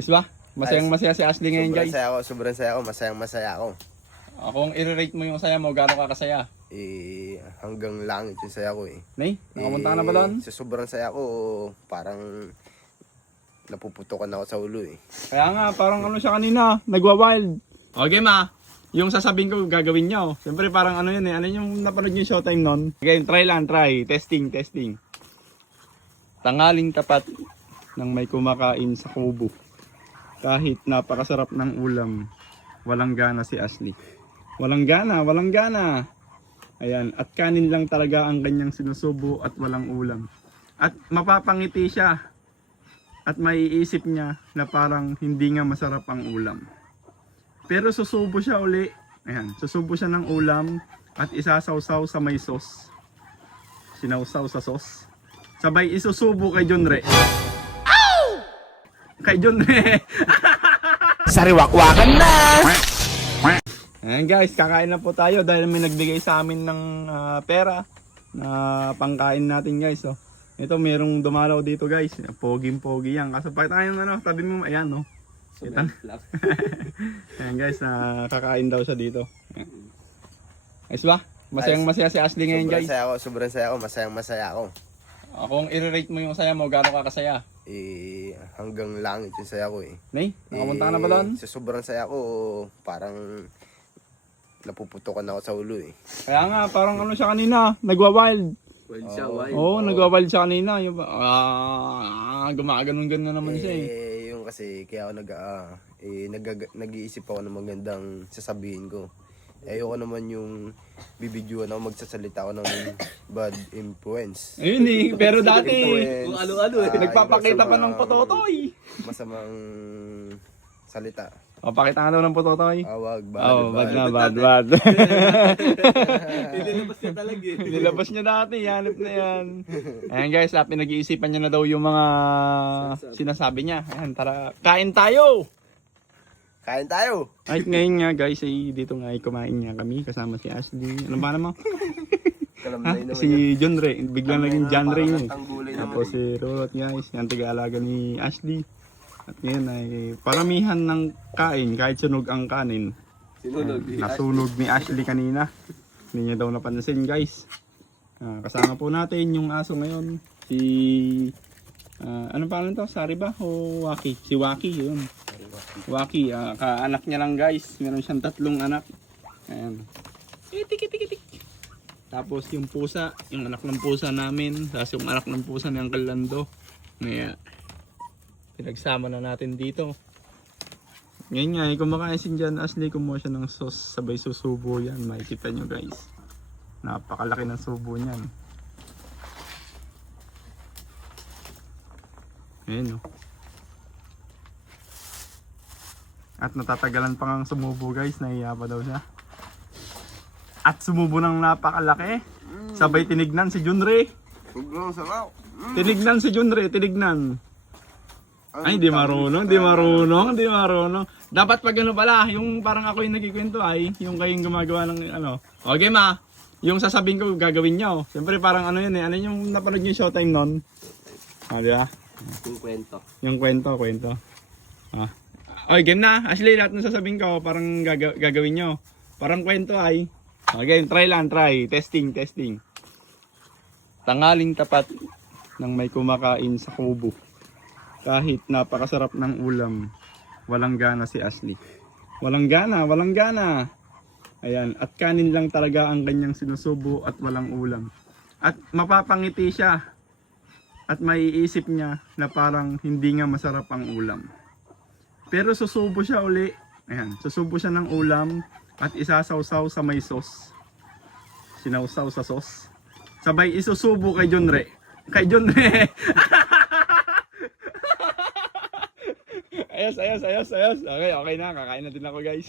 Ayos ba? Masayang-masaya si Ashley ngayon, guys. Sobrang saya ako, masayang-masaya ako. Kung i-rate mo yung saya mo, gaano ka kasaya? Hanggang langit yung saya ko eh. Nay, nakapunta ka na ba doon? Sa sobrang saya ko, parang napuputokan ako sa ulo eh. Kaya nga, parang ano siya kanina, nagwa-wild. Okay ma, yung sasabihin ko gagawin niyo. Siyempre parang ano yun eh, ano yung napanood yung Showtime nun? Okay, try. Testing. Tangaling tapat ng may kumakain sa kubo. Kahit napakasarap ng ulam, walang gana si Ashley. Walang gana. Ayan, at kanin lang talaga ang kanyang sinusubo at walang ulam. At mapapangiti siya. At maiisip niya na parang hindi nga masarap ang ulam. Pero susubo siya uli. Ayan, susubo siya ng ulam at isasawsaw sa may sauce. Sinawsaw sa sauce. Sabay isusubo kay John Re. Ow! Kay John Re. Sariwakwakan na! Ayan guys, kakain na po tayo dahil may nagbigay sa amin ng pera na pangkain natin guys. So, ito merong dumalaw dito guys. Poging-pogi yan. Kaso pakita yung ano, tabi mo, ayan no. Ayan guys, kakain daw siya dito. Ayos ba? Masayang-masaya si Ashley ngayon guys. Sobrang saya ako, masayang-masaya ako. Kung i-rate mo yung saya mo, gaano ka kasaya? Hanggang langit yung saya ko eh. Nay, nakapunta ka na ba doon? Sa sobrang saya ko, parang napuputokan ako sa ulo eh. Kaya nga, parang ano siya kanina, nagwa-wild. Wild siya, wild. Oo, nagwa-wild siya kanina. Yung, gumaganon-ganon na naman siya eh. Yung kasi, kaya ako nag-iisip ako ng magandang sasabihin ko. Ayoko naman yung bibidyoan ako, magsasalita ako ng bad influence. Ayun eh, pero dati, Kung ano-ano eh. nagpapakita pa ng pototoy. Masamang salita. O, pakita nga daw ng pototoy. Awag, Bad. Nililabas niya talaga eh. Nilabas niya dati, hanip na yan. Ayan guys, pinag-iisipan niya na daw yung mga sinasabi niya. Ayan, tara, kain tayo! Kain tayo! Ay, ngayon nga guys, dito nga kumain nga kami kasama si Ashley. Ano ba naman? Si John Ray, biglang naging John Ray niya. Tapos si Rolot guys, yung taga-alaga ni Ashley. At ngayon ay paramihan ng kain, kahit sunog ang kanin. Nasunog ni Ashley kanina. Hindi niya daw napansin guys. Kasama po natin yung aso ngayon. Si, ano pangalan to? Sari ba? O Waki? Si Waki yun. Waki, kaanak niya lang guys. Meron siyang 3 anak. Ayan. Itik. Tapos yung pusa, yung anak ng pusa namin. Tapos yung anak ng pusa ni Uncle Lando. Ngayon, pinagsama na natin dito. Ngayon nga, kumakain si John Ashley, kumuha siya ng sauce, sabay susubo yan. Makikita nyo guys. Napakalaki ng subo niyan. Ayan o. At natatagalan pa ngang sumubo guys, nahiya pa daw siya. At sumubo ng napakalaki. Sabay tinignan si Junre. Sobrang sarap. Tinignan si Junre, tinignan. Ay, di marunong. Dapat pag ano pala, yung parang ako yung nagkikwento ay, yung kayong gumagawa ng ano. Okay ma, yung sasabihin ko gagawin niyo. Siyempre parang ano yun eh, ano yung napanood yung Showtime nun? Di ba? Yung kwento. Yung kwento. Okay, game na. Ashley, lahat ng sasabihin ko, parang gagawin nyo. Parang kwento ay. Okay, try. Testing. Tangaling tapat ng may kumakain sa kubo. Kahit napakasarap ng ulam, walang gana si Ashley. Walang gana. Ayan, at kanin lang talaga ang kanyang sinusubo at walang ulam. At mapapangiti siya. At maiisip niya na parang hindi nga masarap ang ulam. Pero susubo siya uli. Ayan, susubo siya ng ulam at isasawsaw sa may sauce. Sinawsaw sa sauce. Sabay isusubo kay John Re. Ayos. Okay na. Kakain na din ako guys.